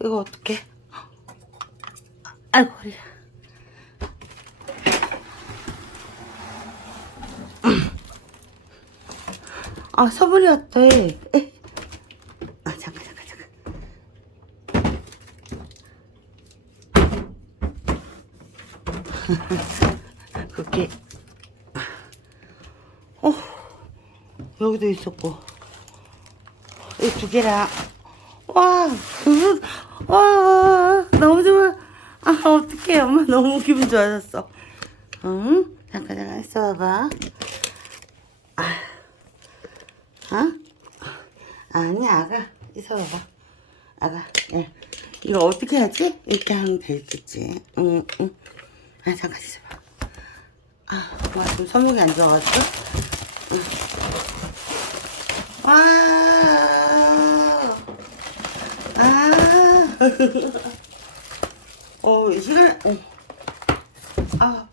이거 어떡해? 아이고, 허리야. 아, 왔다. 에. 아, 잠깐, 잠깐, 잠깐. 그렇게. 어, 여기도 있었고. 이 두 개랑. 와, 그, 와, 너무 좋아. 아, 어떡해. 엄마 너무 기분 좋아졌어. 응? 잠깐, 잠깐, 있어봐. 아, 어? 아니, 아가. 있어봐. 아가, 예. 이거 어떻게 하지? 이렇게 하면 되겠지. 응, 응. 아, 잠깐 있어봐. 아, 와, 지금 손목이 안 좋아가지고. 응. 와, 아, 어, 이 시간에, 어. 아.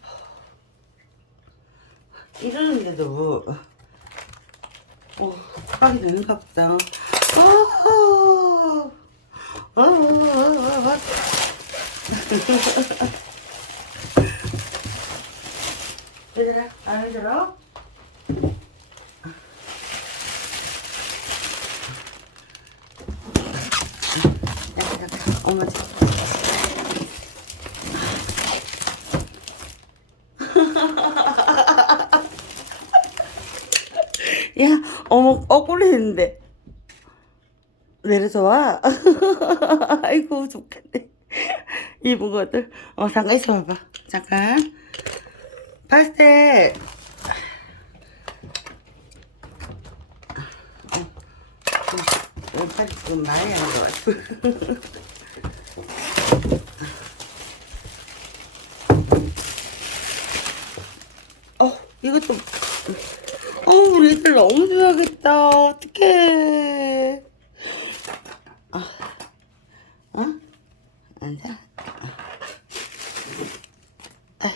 이러는데도, 어, 하게 되는가 보다. 어, 어, 어, 어. 얘들아, 마음에 들어? 좀. 야, 어머, 엇걸리는데. 내려서 와. 아이고, 좋겠네. 입은 것들. 어, 있어 봐봐. 잠깐. 파스텔. 팔이 지금 많이 하는 것 같아. 어, 이것도. 어, 우리 애들 너무 좋아하겠다. 어떡해. 아, 어? 앉아. 아.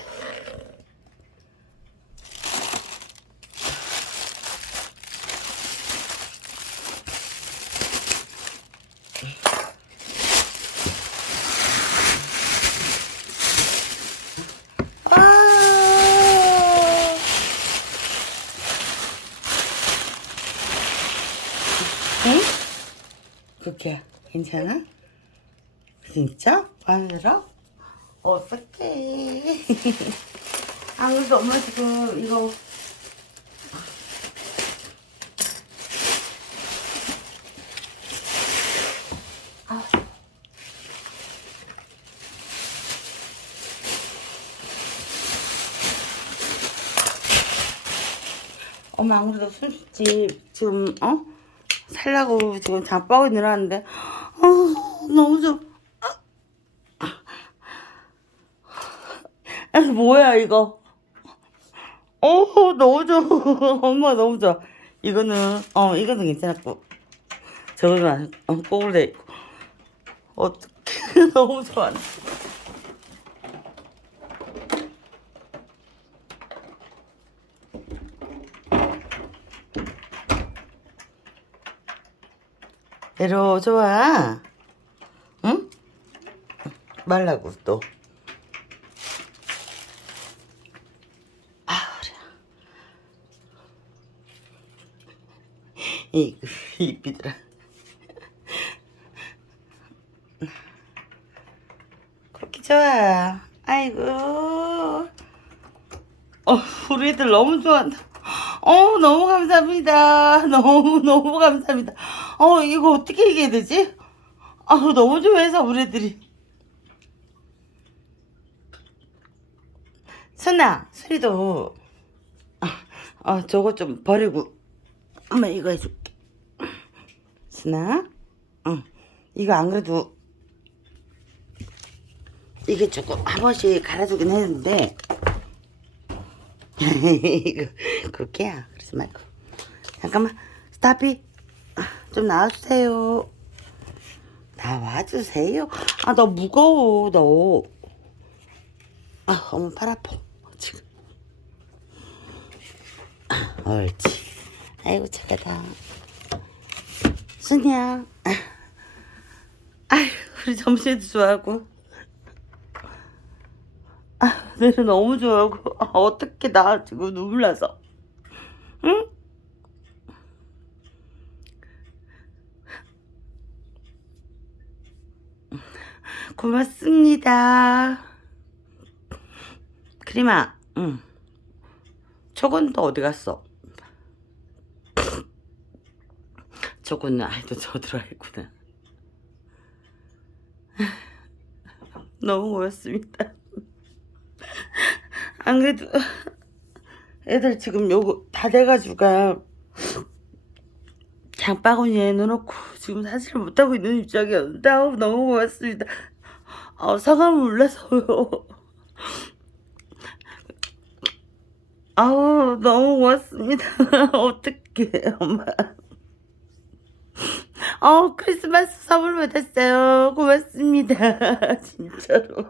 응? 그렇게 괜찮아? 진짜? 마음에? 어떡해. 아, 그래서 엄마 지금 이거. 아. 엄마 안 그래도 술집 지금 어 살라고 지금 장바구니 늘어났는데 어 너무 좋아. 아, 뭐야 이거? 어 너무 좋아. 엄마 너무 좋아. 이거는 어 이거는 괜찮았고 저거는 어, 꼬불 돼 있고 어떡해. 너무 좋아 내려 좋아 응? 말라고 또 아, 그래. 이, 이삐들아. 그렇게 좋아. 아이고. 어, 우리 애들 너무 좋아한다. 어, 너무 감사합니다. 너무, 너무 감사합니다. 어, 이거 어떻게 얘기해야 되지? 아, 너무 좋아해서 우리 애들이. 순아, 수리도, 아, 아, 저거 좀 버리고, 엄마 이거 해줄게. 순아, 응. 이거 안 그래도, 이게 조금 한 번씩 갈아주긴 했는데, 그렇게야. 그러지 말고. 잠깐만, 스타피, 아, 좀 나와주세요. 나와주세요. 아, 너 무거워, 너. 아, 어머, 팔 아파. 지금. 아, 옳지. 아이고, 착하다. 순이야. 아휴, 그리 점심도 좋아하고. 아, 내를 너무 좋아하고. 아, 어떻게 나 지금 눈물 나서. 응? 고맙습니다. 크리마, 응. 저건 또 어디 갔어? 저거는 아이도 저 들어와 있구나. 너무 고맙습니다. 안 그래도 애들 지금 요거 다 돼가지고가 장바구니에 넣어놓고 지금 사실을 못하고 있는 입장이었는데 아우 너무 고맙습니다. 아 사과를 몰라서요. 아우 너무 고맙습니다. 어떡해 엄마. 어 크리스마스 선물 받았어요. 고맙습니다. 진짜로.